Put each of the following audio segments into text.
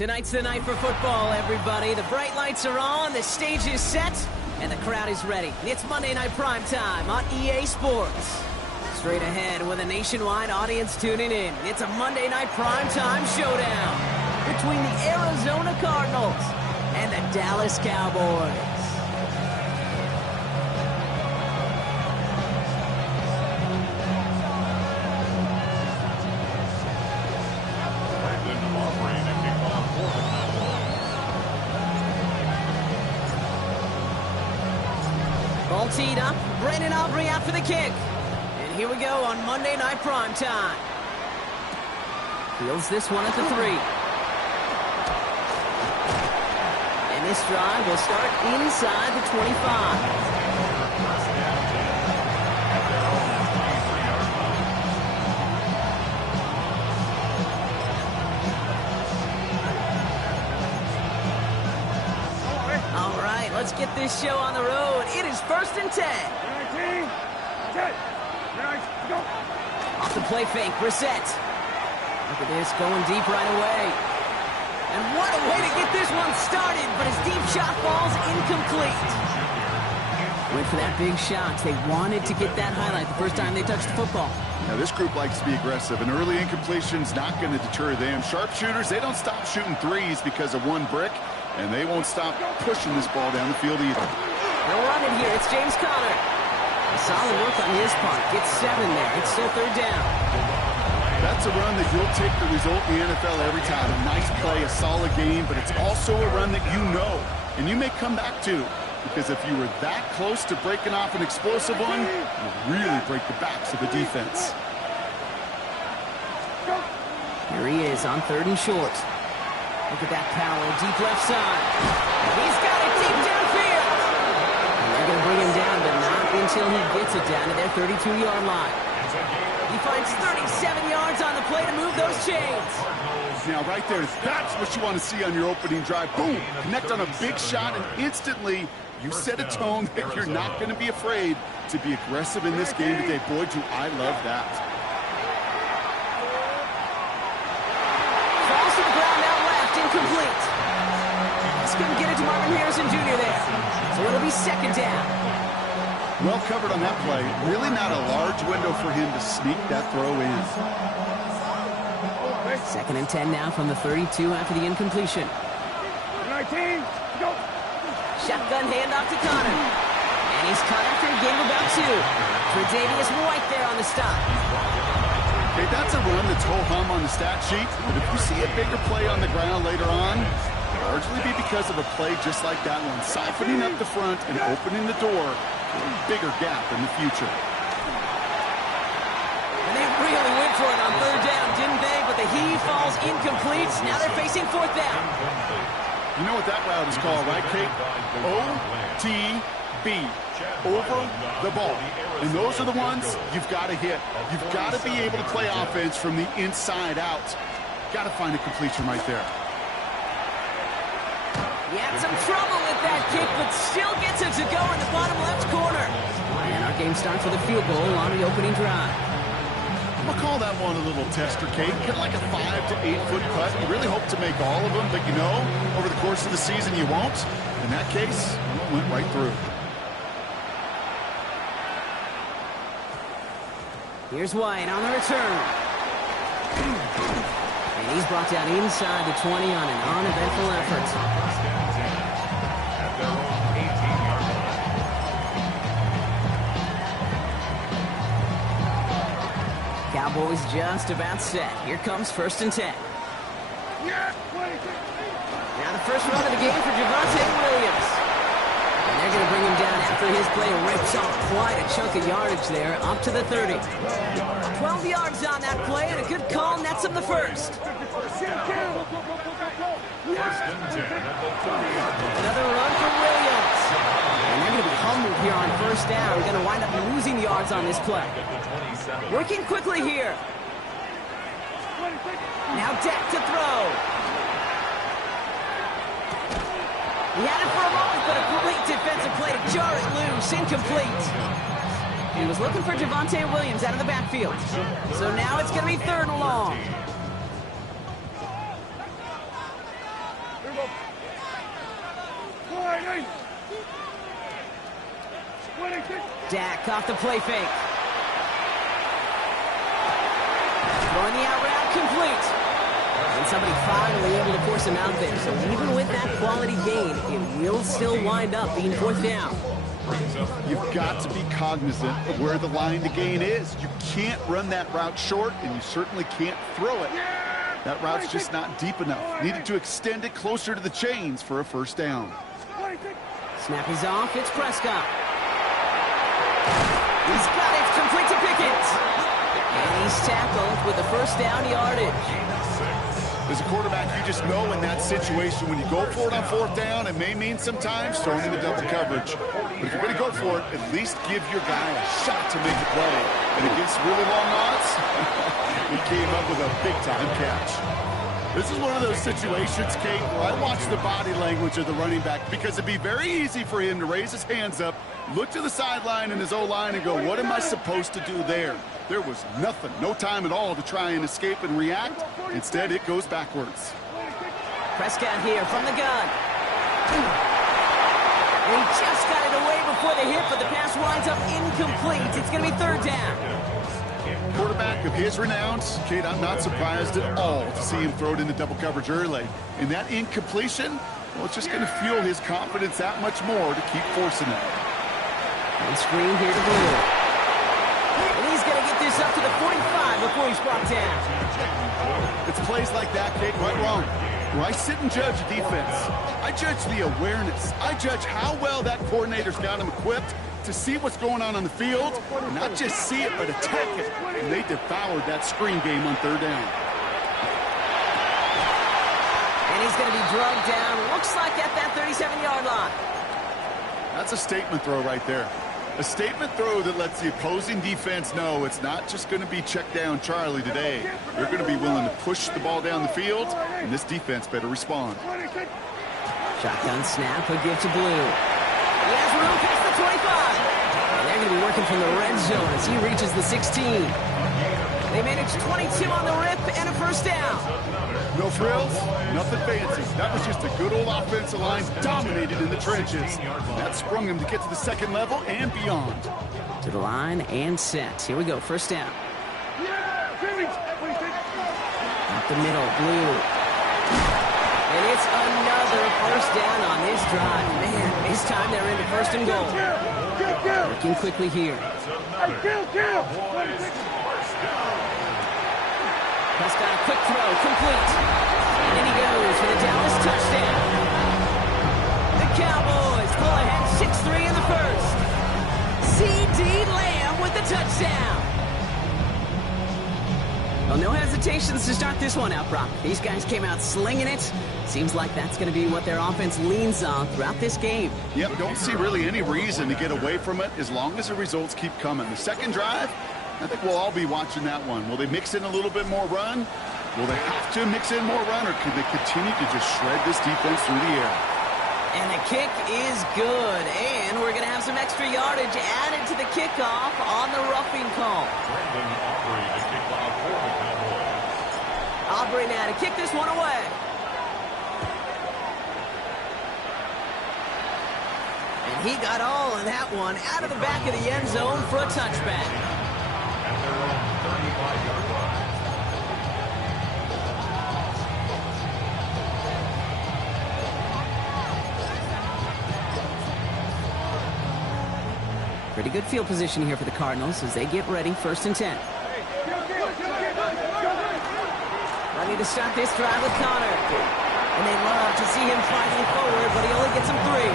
Tonight's the night for football, everybody. The bright lights are on, the stage is set, and the crowd is ready. It's Monday Night Prime Time on EA Sports. Straight ahead with a nationwide audience tuning in. It's a Monday Night Prime Time showdown between the Arizona Cardinals and the Dallas Cowboys. Ball teed up, Brandon Aubrey out for the kick. And here we go on Monday Night Prime Time. Fields this one at the 3. And this drive will start inside the 25. Let's get this show on the road. It is 1st and 10. 19, 10. Nice, go. Off the play fake, Brissett. Look at this, going deep right away. And what a way to get this one started, but his deep shot falls incomplete. Went for that big shot. They wanted to get that highlight the first time they touched the football. Now, this group likes to be aggressive, and early incompletion's not going to deter them. Sharpshooters, they don't stop shooting threes because of one brick. And they won't stop pushing this ball down the field either. They'll run it here. It's James Conner. Solid work on his part. Gets 7 there. It's still 3rd down. That's a run that you'll take the result in the NFL every time. A nice play, a solid game, but it's also a run that you know and you may come back to. Because if you were that close to breaking off an explosive one, you'll really break the backs of the defense. Here he is on 3rd and short. Look at that power, deep left side. He's got it deep downfield. And they're going to bring him down, but not until he gets it down to their 32-yard line. He finds 37 yards on the play to move those chains. Now, right there, that's what you want to see on your opening drive. Boom! Connect on a big shot, and instantly you set a tone that you're not going to be afraid to be aggressive in this game today. Boy, do I love that. Falls to the ground now left, incomplete. Just couldn't get it to Marvin Harrison Jr. there. So it'll be 2nd down. Well covered on that play. Really not a large window for him to sneak that throw in. 2nd and 10 now from the 32 after the incompletion. 19, go. Shotgun handoff to Conner. And he's cut after a gain of about 2. Tre'Davious White there on the stop. Okay, that's a run that's ho-hum on the stat sheet, but if you see a bigger play on the ground later on, it'll largely be because of a play just like that one, siphoning up the front and opening the door for a bigger gap in the future. And they really went for it on 3rd down, didn't they? But the heave falls incomplete. Now they're facing 4th down. You know what that route is called, right, Kate? O-T-B. Over the ball. And those are the ones you've got to hit. You've got to be able to play offense from the inside out. Got to find a completion right there. He had some trouble with that kick, but still gets it to go in the bottom left corner. And our game starts with a field goal on the opening drive. We'll call that one a little tester, Kate. Kind of like a 5 to 8 foot putt. You really hope to make all of them, but you know, over the course of the season you won't. In that case, it went right through. Here's White on the return. And he's brought down inside the 20 on an uneventful effort. Cowboys just about set. Here comes 1st and 10. Now the first run of the game for Javonte Williams. And they're going to bring him down after his play rips off quite a chunk of yardage there, up to the 30. 12 yards on that play, and a good call nets him the first. Another run for Williams. And they're going to be humbled here on 1st down. We're going to wind up losing yards on this play. Working quickly here. Now Dak to throw. He had it for a moment, but a great defensive play to jar it loose. Incomplete. He was looking for Javonte Williams out of the backfield. So now it's going to be 3rd and long. Dak off the play fake. Throwing the out route complete. And somebody finally able to force him out there. So even with that quality gain, it will still wind up being fourth down. You've got to be cognizant of where the line to gain is. You can't run that route short, and you certainly can't throw it. That route's just not deep enough. Needed to extend it closer to the chains for a first down. Snap is off. It's Prescott. He's got it. Complete to Pickett. And he's tackled with the first down yardage. As a quarterback, you just know in that situation when you go for it on fourth down, it may mean sometimes throwing in the double coverage. But if you're going to go for it, at least give your guy a shot to make a play. And against really long odds, he came up with a big-time catch. This is one of those situations, Kate, where I watch the body language of the running back because it'd be very easy for him to raise his hands up, look to the sideline in his O-line and go, what am I supposed to do there? There was nothing, no time at all to try and escape and react. Instead, it goes backwards. Prescott here from the gun. And he just got it away before the hit, but the pass winds up incomplete. It's going to be third down. Quarterback of his renowns, Kate, I'm not surprised at all to see him throw it into double coverage early. And that incompletion, well, it's just going to fuel his confidence that much more to keep forcing it. And screen here to Blue. And he's going to get this up to the 45 before he's brought down. It's plays like that, Kate, right wrong. Where I sit and judge defense. I judge the awareness. I judge how well that coordinator's got him equipped to see what's going on the field, and not just see it, but attack it. And they devoured that screen game on third down. And he's going to be drugged down, looks like at that 37-yard line. That's a statement throw right there. A statement throw that lets the opposing defense know it's not just going to be check down Charlie today. They're going to be willing to push the ball down the field, and this defense better respond. Shotgun snap, a give to Blue. He has room past the 25. And they're going to be working from the red zone as he reaches the 16. They managed 22 on the rip and a first down. No frills, nothing fancy. That was just a good old offensive line dominated in the trenches. That sprung him to get to the second level and beyond. To the line and set. Here we go, first down. Up the middle, Blue. And it's another first down on this drive. Man, this time they're into first and goal. Working quickly here. Prescott, a quick throw, complete. And in he goes for the Dallas touchdown. The Cowboys pull ahead 6-3 in the first. C.D. Lamb with the touchdown. Well, no hesitations to start this one out, Brock. These guys came out slinging it. Seems like that's going to be what their offense leans on throughout this game. Yep, don't see really any reason to get away from it as long as the results keep coming. The second drive, I think we'll all be watching that one. Will they mix in a little bit more run? Will they have to mix in more run, or can they continue to just shred this defense through the air? And the kick is good, and we're going to have some extra yardage added to the kickoff on the roughing call. Aubrey now to kick this one away. And he got all of that one out of the back of the end zone for a touchback. Pretty good field position here for the Cardinals as they get ready, 1st and 10. Ready to start this drive with Connor. And they love to see him fighting forward, but he only gets him 3.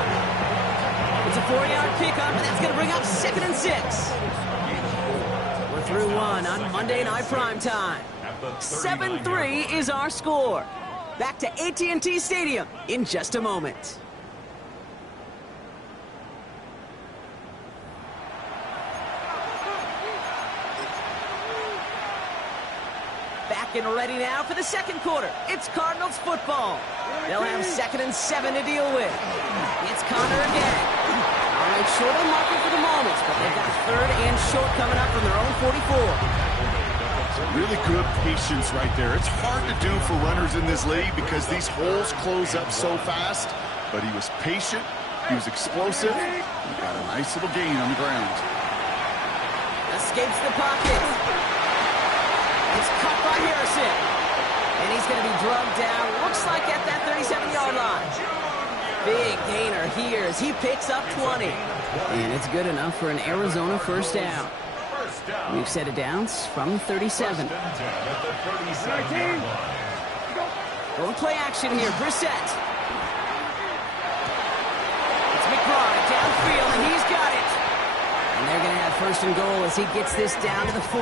It's a 4-yard pickup, and that's going to bring up 2nd and 6. We're through one on Monday Night Primetime. 7-3 is our score. Back to AT&T Stadium in just a moment. Back and ready now for the second quarter. It's Cardinals football. They'll have 2nd and 7 to deal with. It's Connor again. All right, short on marker for the moment, but they've got 3rd and short coming up from their own 44. Really good patience right there. It's hard to do for runners in this league because these holes close up so fast, but he was patient, he was explosive, Got a nice little gain on the ground. Escapes the pocket. It's caught by Harrison. And he's going to be drugged down. Looks like at that 37-yard line. Big gainer here as he picks up 20. And it's good enough for an Arizona first down. We've set it down from 37. 19. Going play action here. Brissett. It's McBride downfield, and he's got it. And they're going to have first and goal as he gets this down to the 4.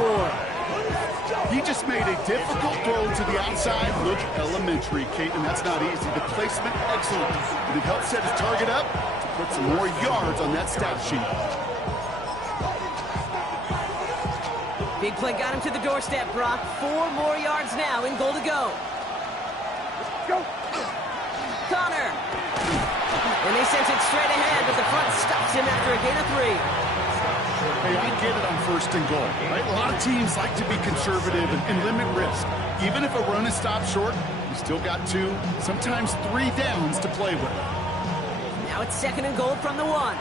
He just made a difficult throw to the outside. Look elementary, Kate, and that's not easy. The placement, excellent. And it helped set his target up to put some more yards on that stat sheet. Big play got him to the doorstep, Brock. 4 more yards now in goal to go. Go. Connor. And they sent it straight ahead, but the front stops him after a gain of 3. Hey, I get it on first and goal, right? A lot of teams like to be conservative and limit risk. Even if a run is stopped short, you still got 2, sometimes 3 downs to play with. Now it's second and goal from the 1.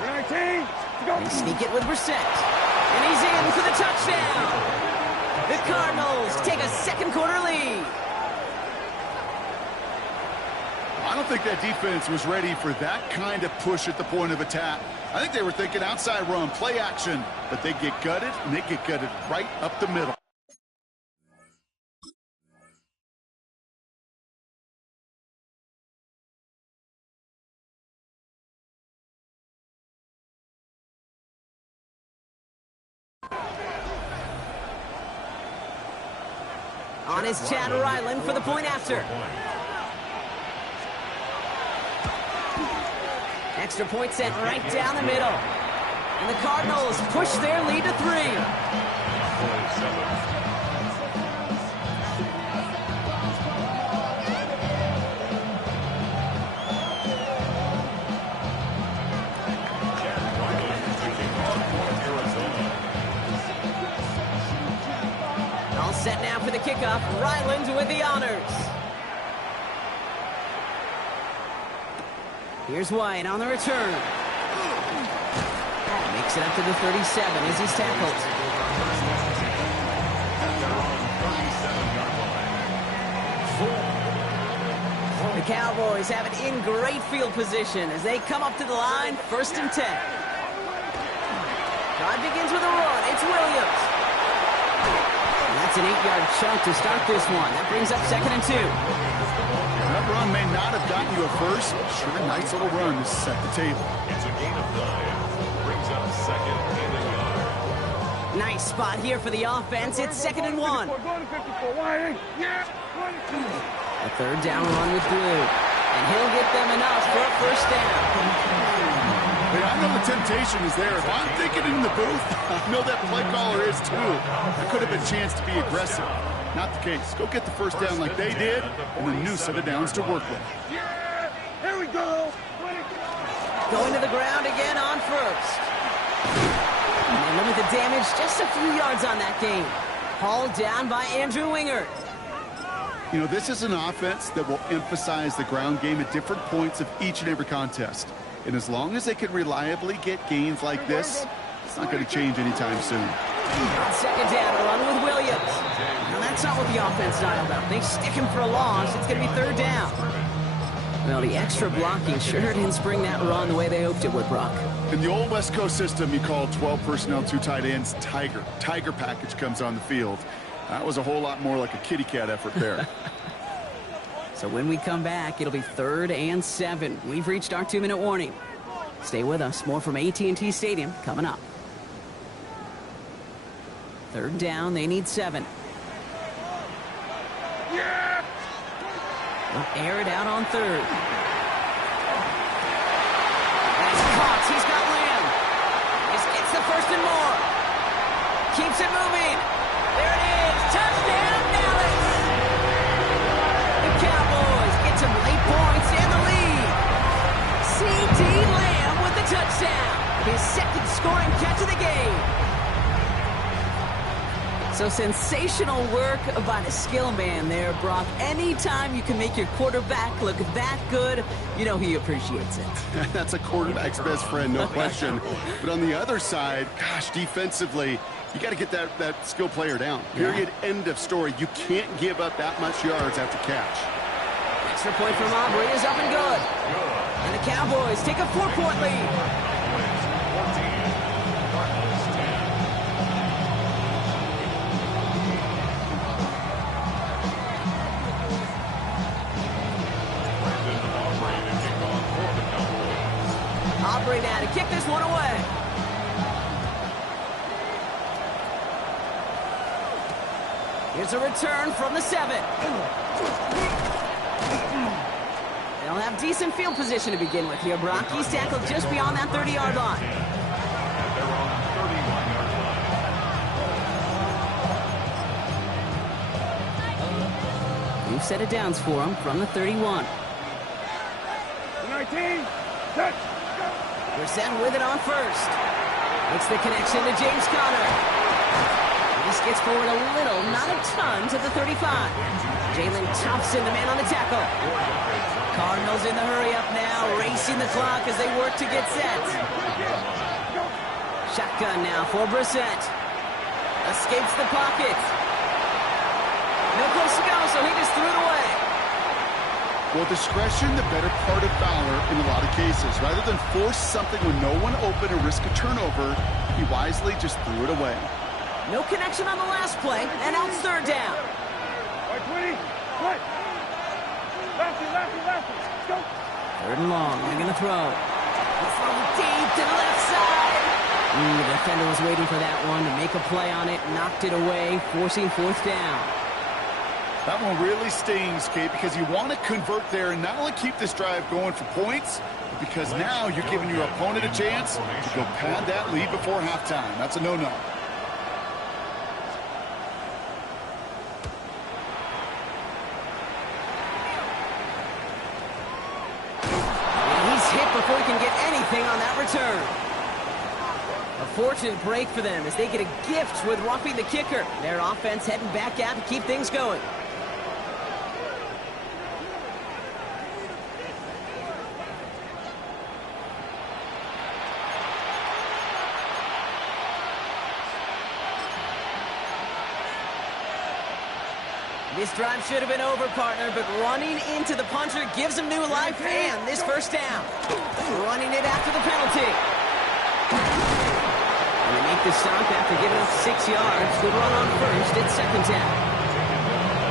19. Go. They sneak it with Brissett. And he's in for the touchdown. The Cardinals take a second quarter lead. I don't think that defense was ready for that kind of push at the point of attack. I think they were thinking outside run, play action, but they get gutted, and they get gutted right up the middle. On is Chad Ryland for the point after. Extra point sent right down the middle. And the Cardinals push their lead to 3. All set now for the kickoff. Ryland with the honors. Here's White on the return. Makes it up to the 37 as he's tackled. The Cowboys have it in great field position as they come up to the line, 1st and 10. Drive begins with a run. It's Williams. And that's an 8-yard chunk to start this one. That brings up 2nd and 2. That run may not have gotten you a first, but sure, a nice little run to set the table. It's a gain of 9. Brings up 2nd and a yard. Nice spot here for the offense. It's 2nd and 1. Go to 54. Wide. Yeah. A 3rd down run with Blue. And he'll get them enough for a first down. Hey, I know the temptation is there. If I'm thinking in the booth, I know that play caller is too. That could have been a chance to be aggressive. Not the case. Go get the first down like they did, and a new set of downs to work with. Yeah. Here we go. Going to the ground again on first. And limit the damage, just a few yards on that game. Hauled down by Andrew Wingert. You know, this is an offense that will emphasize the ground game at different points of each and every contest. And as long as they can reliably get gains like this, it's not going to change anytime soon. On 2nd down, a run with Williams. Now that's not what the offense dialed up. They stick him for a loss. It's going to be 3rd down. Well, the extra blocking sure didn't spring that run the way they hoped it would, Brock. In the old West Coast system, you call 12 personnel, 2 tight ends, Tiger. Tiger package comes on the field. That was a whole lot more like a kitty cat effort there. So when we come back, it'll be 3rd and 7. We've reached our 2-minute warning. Stay with us. More from AT&T Stadium coming up. 3rd down. They need 7. Yeah. They'll air it out on 3rd. And it's caught. He's got Lamb. This gets the 1st and more. Keeps it moving. There it is. Touchdown, Dallas. The Cowboys get some late points and the lead. C.D. Lamb with the touchdown. His 2nd scoring catch of the game. So sensational work by the skill man there, Brock. Anytime you can make your quarterback look that good, you know he appreciates it. That's a quarterback's best friend, no question. But on the other side, gosh, defensively, you got to get that skill player down. Period. Yeah. End of story. You can't give up that much yards after catch. Extra point from Aubrey is up and good. And the Cowboys take a 4-point lead. Aubrey now to kick this one away. Here's a return from the 7. They'll have decent field position to begin with here, Brock. He's tackled just beyond that 30-yard line. They're on the 31-yard line. New set of downs for him from the 31. 19, touch. Brissett with it on first. Makes the connection to James Conner. This gets forward a little, not a ton, to the 35. Jalen Thompson, the man on the tackle. Cardinals in the hurry-up now, racing the clock as they work to get set. Shotgun now for Brissett. Escapes the pocket. No place to go, so he just threw it away. Well, discretion, the better part of valor in a lot of cases. Rather than force something when no one open and risk a turnover, he wisely just threw it away. No connection on the last play, and out third down. Right, 20, right. Lefty, go. Third and long, they're going to throw. It's deep to the left side. The defender was waiting for that one to make a play on it, knocked it away, forcing fourth down. That one really stings, Kate, because you want to convert there and not only keep this drive going for points, but because now you're giving your opponent a chance to go pad that lead before halftime. That's a no-no. He's hit before he can get anything on that return. A fortunate break for them as they get a gift with roughing the kicker. Their offense heading back out to keep things going. This drive should have been over, partner, but running into the punter gives him new life and this first down. Running it after the penalty. And they make the stop after giving up 6 yards. Good run on first. It's second down.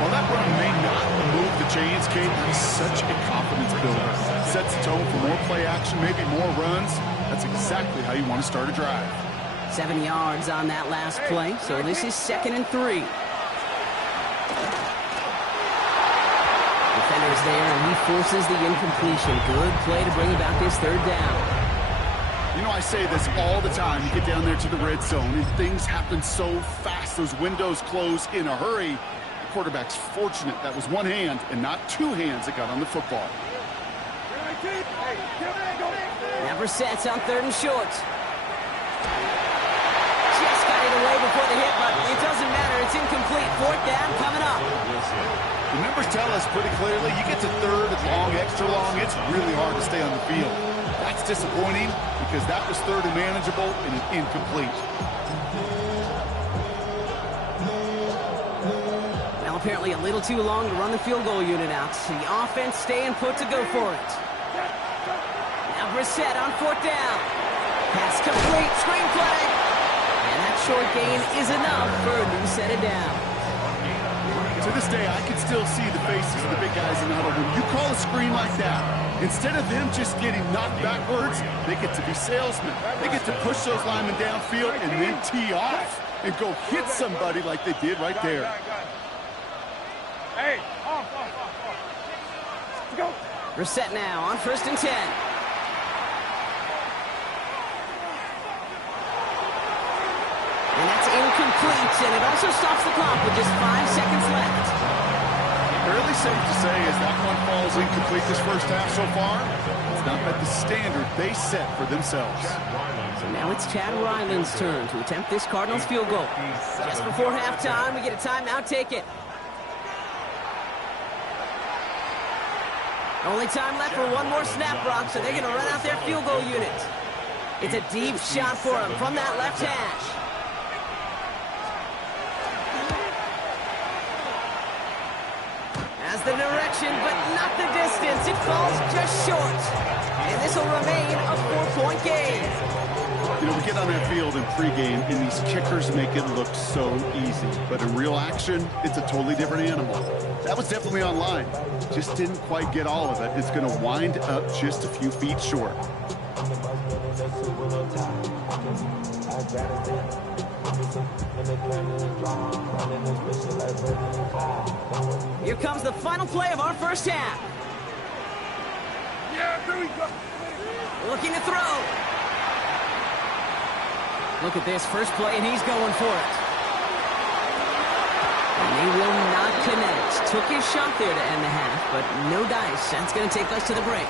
Well, that run may not move the chains, Kate. He's such a confidence builder. Sets the tone for more play action, maybe more runs. That's exactly how you want to start a drive. 7 yards on that last play, so this is 2nd and 3. Defender's there, and he forces the incompletion. Good play to bring about this third down. You know, I say this all the time. You get down there to the red zone, and things happen so fast. Those windows close in a hurry. The quarterback's fortunate that was one hand and not two hands that got on the football. Now Brissett's on 3rd and short. Just got it away before the hit, but it doesn't matter. It's incomplete. 4th down coming up. The numbers tell us pretty clearly, you get to 3rd and long, extra long, it's really hard to stay on the field. That's disappointing because that was 3rd and manageable and it's incomplete. Now apparently a little too long to run the field goal unit out. The offense staying put to go for it. Now Brissett on 4th down. Pass complete, screen play. And that short gain is enough for a new set of downs. To this day, I can still see the faces of the big guys in the huddle. When you call a screen like that, instead of them just getting knocked backwards, they get to be salesmen. They get to push those linemen downfield and then tee off and go hit somebody like they did right there. Hey, off. Go. Brissett now on 1st and 10. And that's incomplete, and it also stops the clock with just 5 seconds left. Fairly safe to say as that one falls incomplete this first half so far. It's not met the standard they set for themselves. So now it's Chad Ryland's turn to attempt this Cardinals field goal. Just before halftime, we get a timeout taken. Only time left for one more snap, Brock, so they're going to run out their field goal unit. It's a deep shot for him from that left hash. Has the direction, but not the distance. It falls just short. And this will remain a 4-point game. You know, we get on that field in pregame, and these kickers make it look so easy. But in real action, it's a totally different animal. That was definitely on line. Just didn't quite get all of it. It's going to wind up just a few feet short. Here comes the final play of our first half. Yeah, there we go. Looking to throw. Look at this first play, and he's going for it. And they will not connect. Took his shot there to end the half, but no dice. That's going to take us to the break.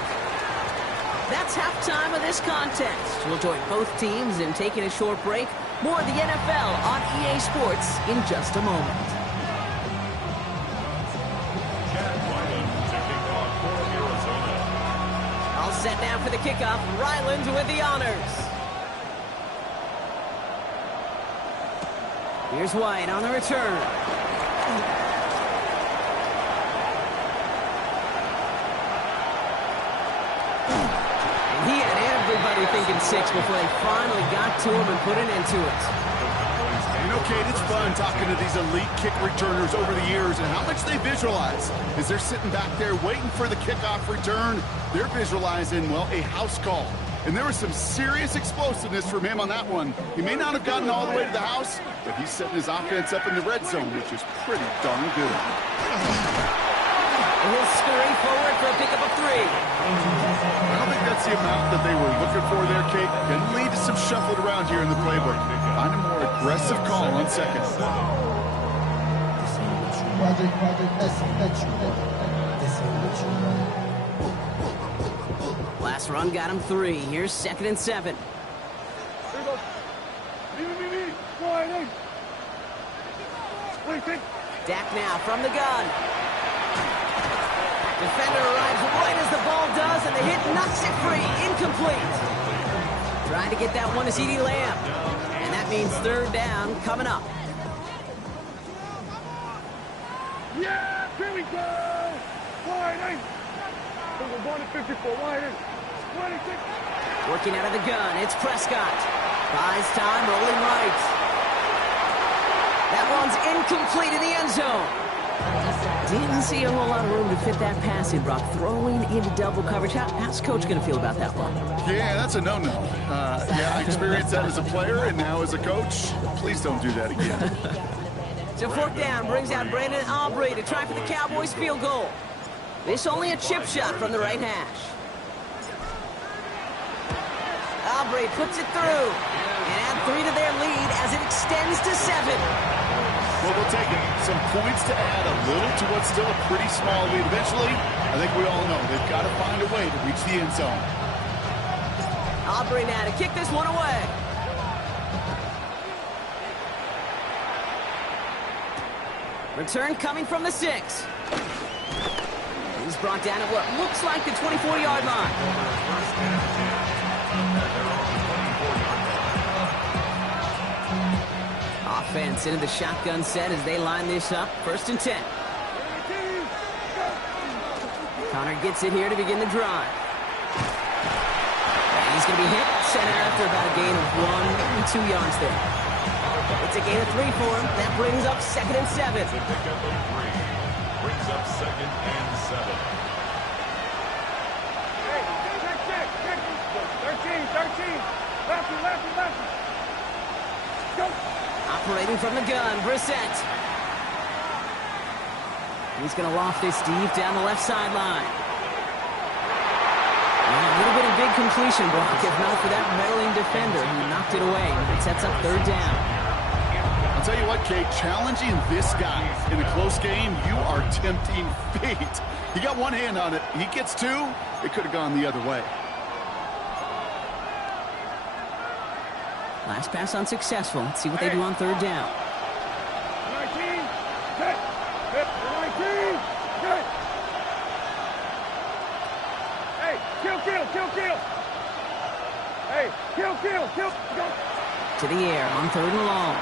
That's halftime of this contest. We'll join both teams in taking a short break. More of the NFL on EA Sports in just a moment. All set now for the kickoff. Ryland with the honors. Here's White on the return. And he had everybody thinking 6 before they finally got to him and put an end to it. You know, Kate, it's fun talking to these elite kick returners over the years and how much they visualize. As they're sitting back there waiting for the kickoff return, they're visualizing, well, a house call. And there was some serious explosiveness from him on that one. He may not have gotten all the way to the house, but he's setting his offense up in the red zone, which is pretty darn good. And he'll scurry forward for a pickup of 3. I don't think that's the amount that they were looking for there, Kate. Can lead to some shuffled around here in the playbook. Find a more aggressive call on second. Last run got him 3. Here's 2nd and 7. There you go. Me. Go ahead, Wait, think. Dak now from the gun. Defender arrives right as the ball does, and the hit knocks it free. Incomplete. Trying to get that one to CeeDee Lamb. And that means 3rd down coming up. Yeah, here we go. Wide. We're going to 54. Wide. 26. Working out of the gun, it's Prescott. Buys time, rolling right. That one's incomplete in the end zone. Didn't see a whole lot of room to fit that pass in, Brock. Throwing into double coverage. How's Coach going to feel about that one? Yeah, that's a no-no. Yeah, I experienced that as a player and now as a coach. Please don't do that again. So 4th down brings out Brandon Aubrey to try for the Cowboys field goal. This only a chip shot from the right hash. Aubrey puts it through and add 3 to their lead as it extends to 7. Well, we'll take it. Some points to add a little to what's still a pretty small lead. Eventually, I think we all know they've got to find a way to reach the end zone. Aubrey now to kick this one away. Return coming from the 6. He's brought down at what looks like the 24-yard line. Offense into the shotgun set as they line this up. 1st and 10. Connor gets it here to begin the drive. And he's going to be hit center after about a gain of 1, 2 yards there. It's a gain of 3 for him. That brings up 2nd and 7. Pick up a 3. Brings up 2nd and 7. Hey, check. 13. Left. Go. Operating from the gun, Brissett. He's going to loft this deep down the left sideline. A little bit of big completion, Brock, if not for that meddling defender who knocked it away. It sets up 3rd down. I'll tell you what, Kate, challenging this guy in a close game, you are tempting fate. He got one hand on it. He gets two. It could have gone the other way. Last pass unsuccessful. Let's see what they do on third down. 19, hit, 19, hit. Hey, kill. Hey, kill. Go. To the air on third and long.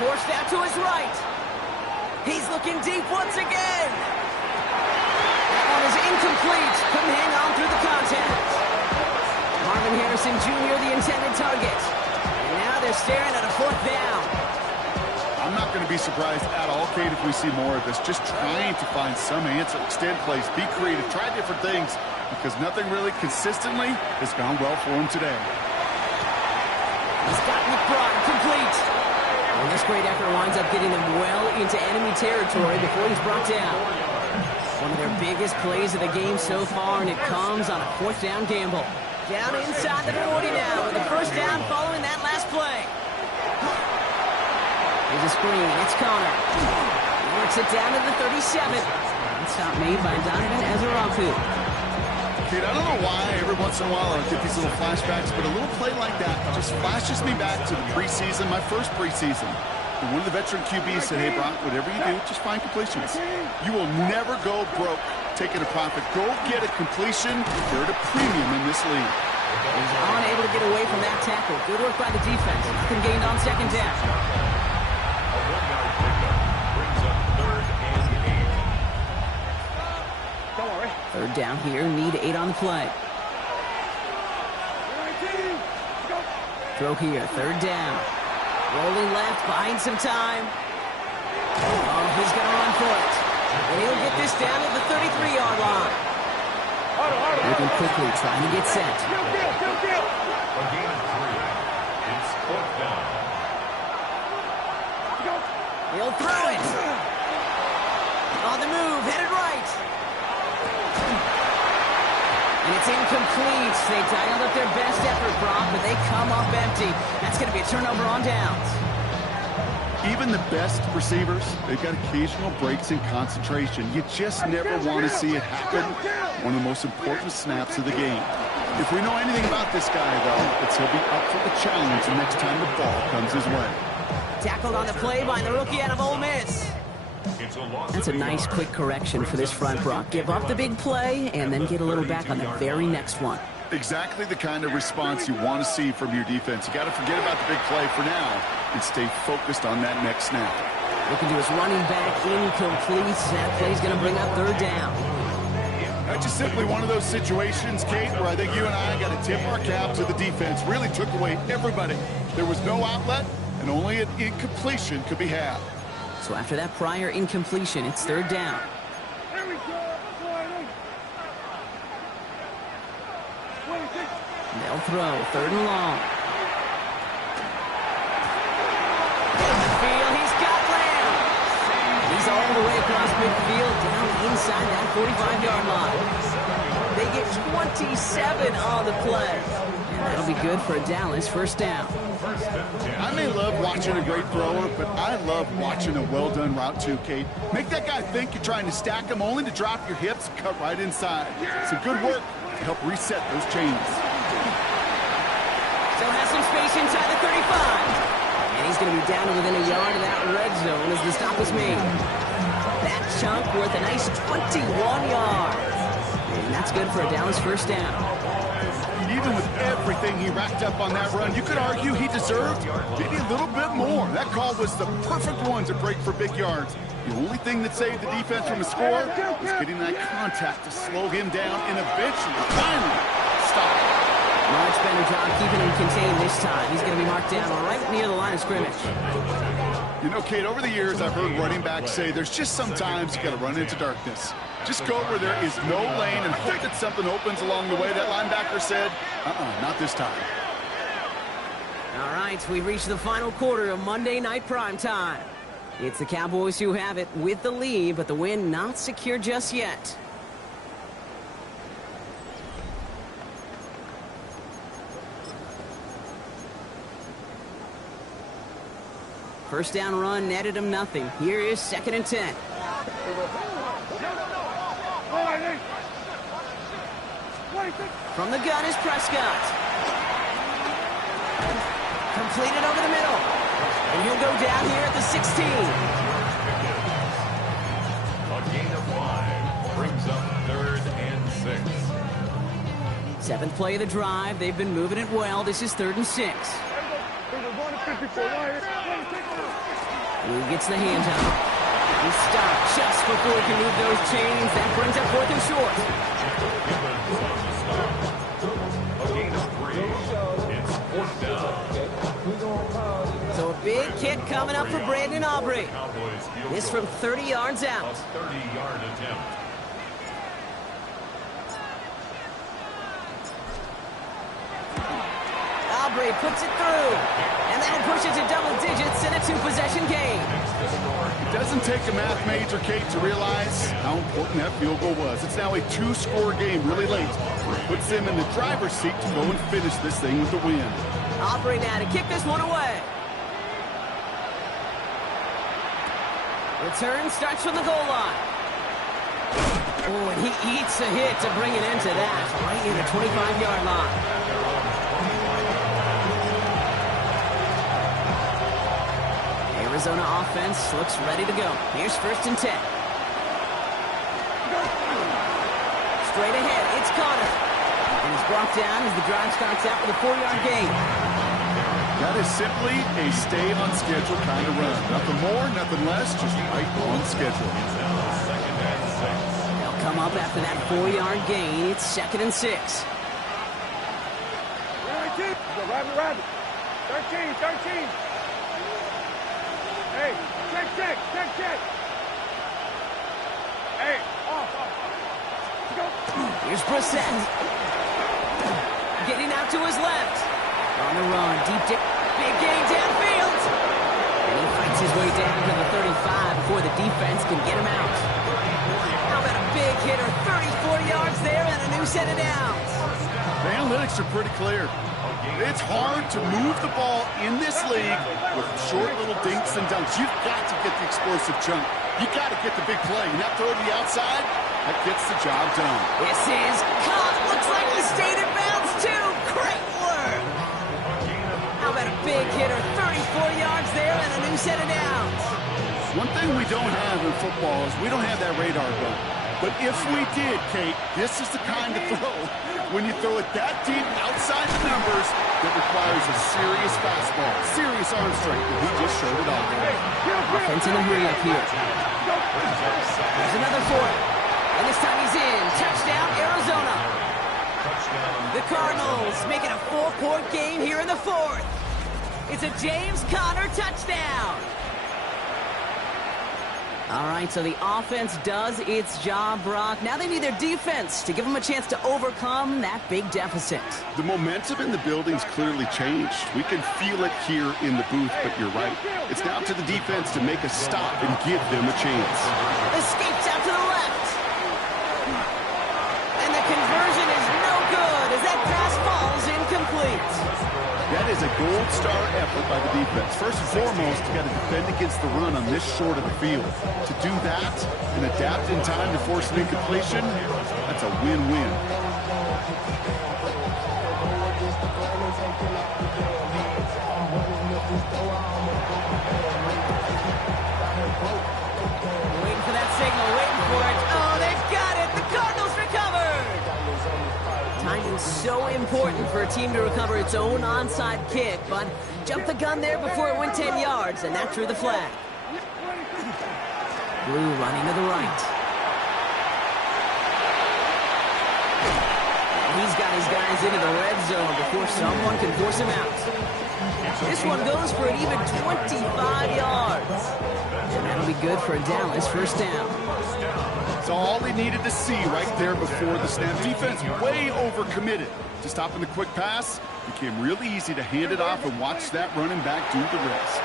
Forced out to his right. He's looking deep once again. That one is incomplete. Couldn't hang on through the contact. Marvin Harrison Jr., the intended target. And now they're staring at a fourth down. I'm not going to be surprised at all, Kate, if we see more of this. Just trying to find some answer. Extend plays, be creative, try different things, because nothing really consistently has gone well for him today. He's got McBride complete. And this great effort winds up getting them well into enemy territory before he's brought down. One of their biggest plays of the game so far, and it comes on a fourth down gamble. Down inside the 40 now with the first down following that last play. Here's a screen. It's Connor. He works it down to the 37. And stop made by Donovan Ezeraku. Kate, I don't know why every once in a while I get these little flashbacks, but a little play like that just flashes me back to the preseason, my first preseason. And one of the veteran QBs said, hey, Brock, whatever you do, just find completions. You will never go broke taking a profit. Go get a completion. You're at a premium in this league. He's unable to get away from that tackle. Good work by the defense. Nothing gained on second down. A 1-yard pickup brings up 3rd and 8. Don't worry. Third down here. Need 8 on the play. 19, go. Throw here. Third down. Rolling left. Buying some time. Oh, he's going to run for it. And he'll get this down at the 33-yard line. Moving quickly, trying to get set. Kill. A gain of 3. It's 4th down. Go. He'll throw it. On the move, headed right. And it's incomplete. They dialed up their best effort, Brock, but they come up empty. That's going to be a turnover on downs. Even the best receivers, they've got occasional breaks in concentration. You just never want to see it happen. One of the most important snaps of the game. If we know anything about this guy, though, it's he'll be up for the challenge the next time the ball comes his way. Tackled on the play by the rookie out of Ole Miss. That's a nice quick correction for this front, Brock. Give up the big play and then get a little back on the very next one. Exactly the kind of response you want to see from your defense. You got to forget about the big play for now and stay focused on that next snap. Looking to his running back, incomplete. That play's going to bring up third down. That's just simply one of those situations, Kate, where I think you and I got to tip our cap to the defense. Really took away everybody. There was no outlet, and only an incompletion could be had. So after that prior incompletion, it's third down. Here we go. They'll throw, third and long. Midfield, he's got Lamb. He's all the way across midfield, down inside that 45-yard line. They get 27 on the play. And that'll be good for a Dallas first down. I may love watching a great thrower, but I love watching a well-done route too, Kate. Make that guy think you're trying to stack him, only to drop your hips and cut right inside. Some good work to help reset those chains. Still has some space inside the 35. And he's going to be down to within a yard of that red zone as the stop is made. That chunk worth a nice 21 yards. And that's good for a Dallas first down. Even with everything he racked up on that run, you could argue he deserved maybe a little bit more. That call was the perfect one to break for big yards. The only thing that saved the defense from a score was getting that contact to slow him down and eventually, finally, stop. Much better job keeping him contained this time. He's going to be marked down right near the line of scrimmage. You know, Kate, over the years, I've heard running backs say there's just sometimes you got to run into darkness. Just go where there is no lane and hope that something opens along the way. That linebacker said, not this time. All right, we've reached the final quarter of Monday Night Primetime. It's the Cowboys who have it with the lead, but the win not secure just yet. First down run netted him nothing. Here is 2nd and 10. From the gun is Prescott. Completed over the middle. And he'll go down here at the 16. A gain of 5 brings up 3rd and 6. 7th play of the drive. They've been moving it well. This is 3rd and 6. Who gets the handoff? He stopped just before he can move those chains. That brings up 4th and short. A gain of 3. It's 4th down. So a big kick coming up for Brandon Aubrey. This from 30 yards out. A 30-yard attempt. Aubrey puts it through. And that'll push it to double digits in a 2-possession game. It doesn't take a math major, Kate, to realize how important that field goal was. It's now a 2-score game really late. Puts them in the driver's seat to go and finish this thing with the win. Aubrey now to kick this one away. Return starts from the goal line. Oh, and he eats a hit to bring it into that. Right in the 25-yard line. Arizona offense looks ready to go. Here's 1st and 10. Straight ahead, it's Connor. And he's brought down as the drive starts out with a 4-yard gain. That is simply a stay-on-schedule kind of run. Nothing more, nothing less, just right on schedule. They'll come up after that 4-yard gain. It's 2nd and 6. Rabbit. 13. Hey, check. Hey, off. Go. Here's Brissett. Getting out to his left. On the run, deep dip. Big gain downfield. And he fights his way down to the 35 before the defense can get him out. How about a big hitter? 34 yards there and a new set of downs. The analytics are pretty clear. It's hard to move the ball in this league with short little dinks and dunks. You've got to get the explosive chunk. You've got to get the big play. And that throw to the outside, that gets the job done. This is caught. Looks like he stayed in bounds, too. Great work. How about a big hitter? 34 yards there and a new set of downs. One thing we don't have in football is we don't have that radar gun. But if we did, Kate, this is the kind of throw when you throw it that deep outside the numbers that requires a serious fastball, serious arm strength, and he just showed it all. Offense in the hurry up here. There's another for it. And this time he's in. Touchdown, Arizona. The Cardinals making a 4-point game here in the 4th. It's a James Conner touchdown. All right, so the offense does its job, Brock. Now they need their defense to give them a chance to overcome that big deficit. The momentum in the building's clearly changed. We can feel it here in the booth, but you're right. It's now to the defense to make a stop and give them a chance. Escapes out to the left. And the conversion is no good as that pass falls incomplete. That is a gold star effort by the defense. First and foremost, you got to defend against the run on this short of the field. To do that and adapt in time to force an incompletion, that's a win-win. Waiting for that signal, waiting for it. Oh, they've got it. The Cardinals recovered. Timing's so important for a team to recover its own onside kick, but jumped the gun there before it went 10 yards, and that drew the flag. Blue running to the right. And he's got his guys into the red zone before someone can force him out. This one goes for an even 25 yards. And that'll be good for a Dallas first down. It's all they needed to see right there before the snap. Defense way overcommitted to stopping the quick pass. Became really easy to hand it off and watch that running back do the rest.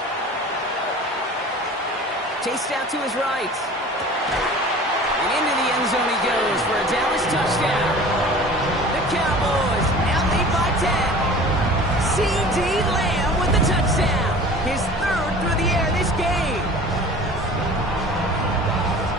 Chased out to his right. And into the end zone he goes for a Dallas touchdown. The Cowboys now lead by 10. C.D. Lamb with the touchdown. His 3rd through the air this game.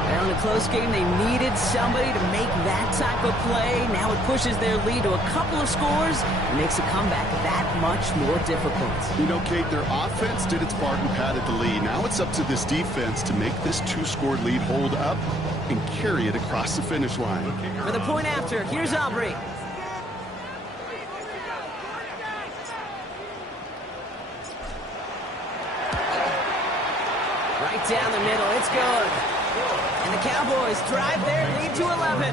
Well, in a close game, they needed somebody to make that type of play. Now it pushes their lead to a couple of scores and makes a comeback that much more difficult. You know, Kate, their offense did its part and padded the lead. Now it's up to this defense to make this two-score lead hold up and carry it across the finish line. For the point after, here's Aubrey. Right down the middle, it's good. And the Cowboys drive their lead to 11.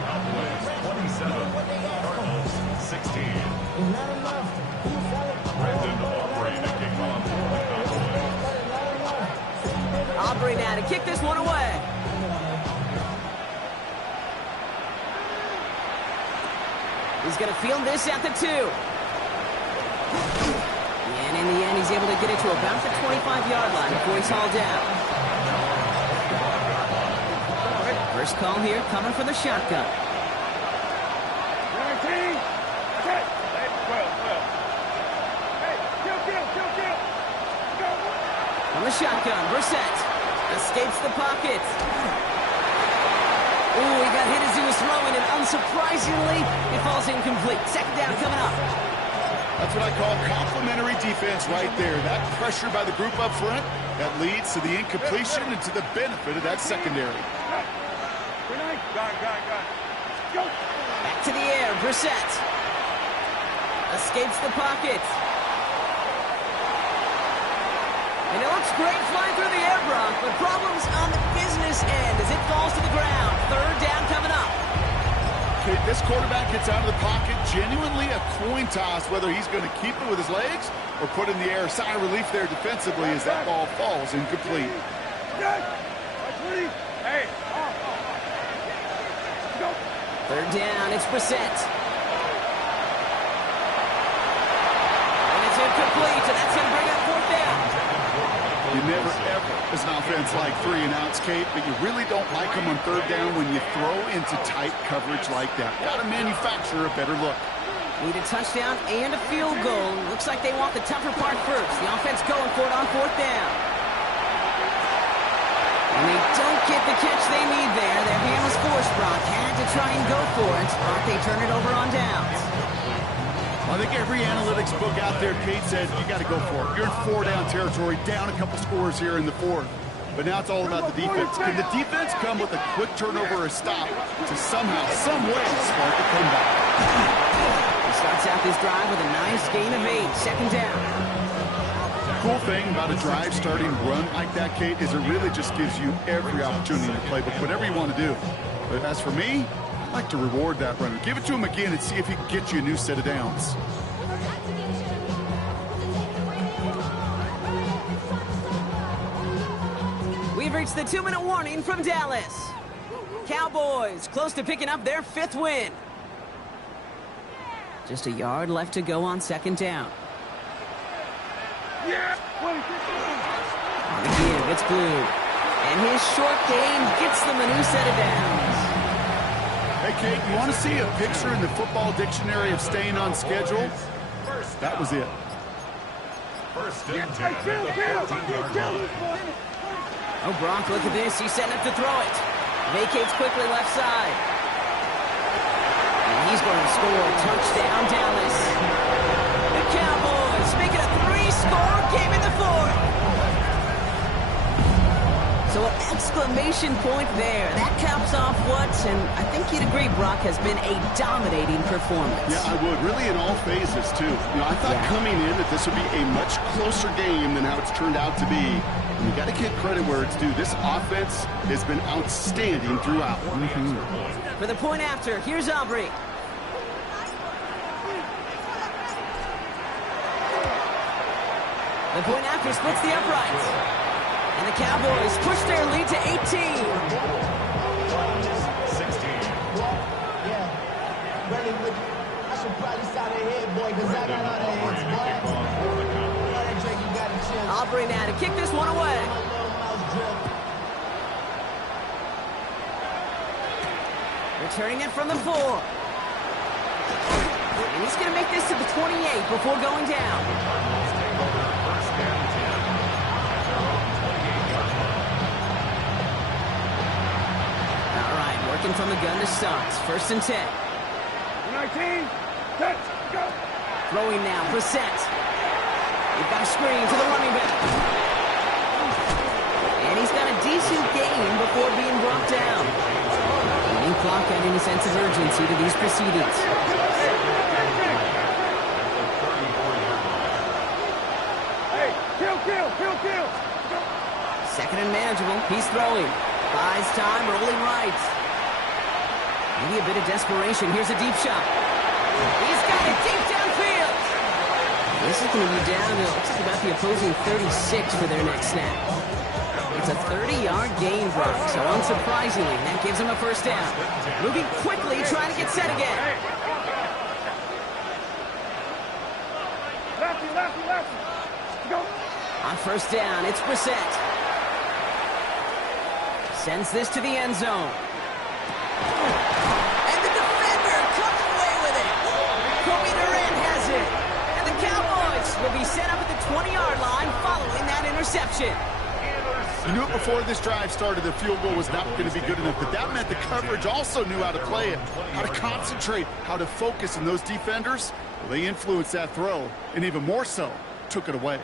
27, Cardinals 16. Brandon Aubrey to kick off for the Cowboys. Aubrey now to kick this one away. He's going to field this at the 2. And in the end, he's able to get it to about the 25-yard line before he's hauled down. First call here, coming from the shotgun. 19. That's it. Hey, 12. Hey, kill. Go. On the shotgun, Brissett escapes the pocket. Ooh, he got hit as he was throwing, and unsurprisingly, it falls incomplete. Second down coming up. That's what I call complimentary defense right there. That pressure by the group up front, that leads to the incompletion and to the benefit of that secondary. Go. Back to the air, Brissett escapes the pocket. And it looks great flying through the air, Brock, but problems on the business end as it falls to the ground. Third down coming up. Okay, this quarterback gets out of the pocket, genuinely a coin toss whether he's going to keep it with his legs or put in the air. Sigh of relief there defensively as that ball falls incomplete. Hey. Go. Third down, it's Brissett. And it's incomplete, and that's going to bring up fourth down. You never, ever, as an offense, like 3 and outs, Kate, but you really don't like them on third down when you throw into tight coverage like that. Got to manufacture a better look. Need a touchdown and a field goal. Looks like they want the tougher part first. The offense going for it on fourth down. And they don't get the catch they need there. Their hand was forced, Brock. Had to try and go for it, but they turn it over on downs. I think every analytics book out there, Kate, said you got to go for it. You're in 4-down territory, down a couple scores here in the 4th. But now it's all about the defense. Can the defense come with a quick turnover or a stop to somehow, some way spark a comeback? He starts out this drive with a nice gain of 8. Second down. Cool thing about a drive starting run like that, Kate, is it really just gives you every opportunity in the playbook, whatever you want to do. But as for me, I like to reward that runner. Give it to him again and see if he can get you a new set of downs. We've reached the 2-minute warning from Dallas. Cowboys close to picking up their 5th win. Just a yard left to go on second down. Yeah. On the give, it's Blue. And his short gain gets them a new set of downs. Hey, Kate, you want to see a picture in the football dictionary of staying on schedule? That was it. First and 10 at the 14-yard line. Oh, Brock, look at this. He's setting up to throw it. Vacates quickly left side. And he's going to score. Touchdown, Dallas. The Cowboys make it a 3-score game in the 4th. So an exclamation point there. That caps off what, and I think you'd agree, Brock, has been a dominating performance. Yeah, I would. Really in all phases, too. You know, I thought coming in that this would be a much closer game than how it's turned out to be. And you got to give credit where it's due. This offense has been outstanding throughout. For the point after, here's Aubrey. The point after splits the uprights. And the Cowboys push their lead to 18. 16. I should probably start ahead, boy, because I got all the hands, boy. Aubrey now to kick this one away. Returning it from the 4. And he's going to make this to the 28 before going down. Rolling from the gun to start. 1st and 10. 19, set, go. Throwing now, Brissett. We've got a screen to the running back. And he's got a decent gain before being brought down. Any clock adding a sense of urgency to these proceedings. Hey, kill. 2nd and manageable. He's throwing. Buys time, rolling right. Maybe a bit of desperation. Here's a deep shot. He's got it deep downfield. This is going to be down to, looks like about the opposing 36 for their next snap. It's a 30-yard gain, Brock, so unsurprisingly, that gives him a 1st down. Moving quickly, trying to get set again. Lefty. Go. On 1st down, it's Brissett. Sends this to the end zone. And the defender comes away with it. Kobe Durant has it. And the Cowboys will be set up at the 20-yard line following that interception. You knew it before this drive started. The field goal was not going to be good enough, but that meant the coverage also knew how to play it, how to concentrate, how to focus, and those defenders, well, they influenced that throw, and even more so, took it away.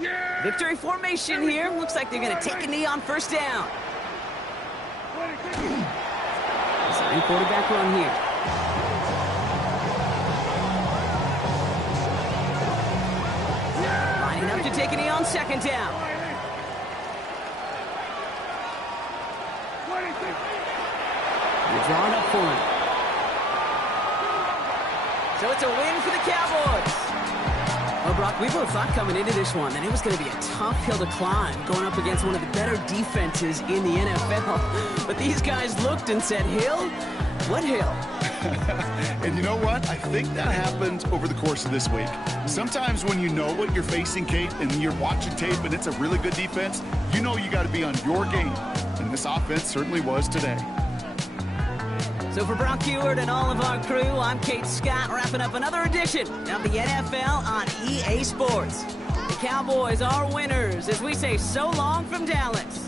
Yeah. Victory formation here. Looks like they're going to take a knee on 1st down. Design quarterback run here. Lining up to take a knee on 2nd down. You're drawing up for him. So it's a win for the Cowboys. Well, Brock, we both thought coming into this one that it was going to be a tough hill to climb, going up against one of the better defenses in the NFL. But these guys looked and said, Hill? What hill? And you know what? I think that happened over the course of this week. Sometimes when you know what you're facing, Kate, and you're watching tape and it's a really good defense, you know you got to be on your game. And this offense certainly was today. So for Brock Heward and all of our crew, I'm Kate Scott, wrapping up another edition of the NFL on EA Sports. The Cowboys are winners as we say so long from Dallas.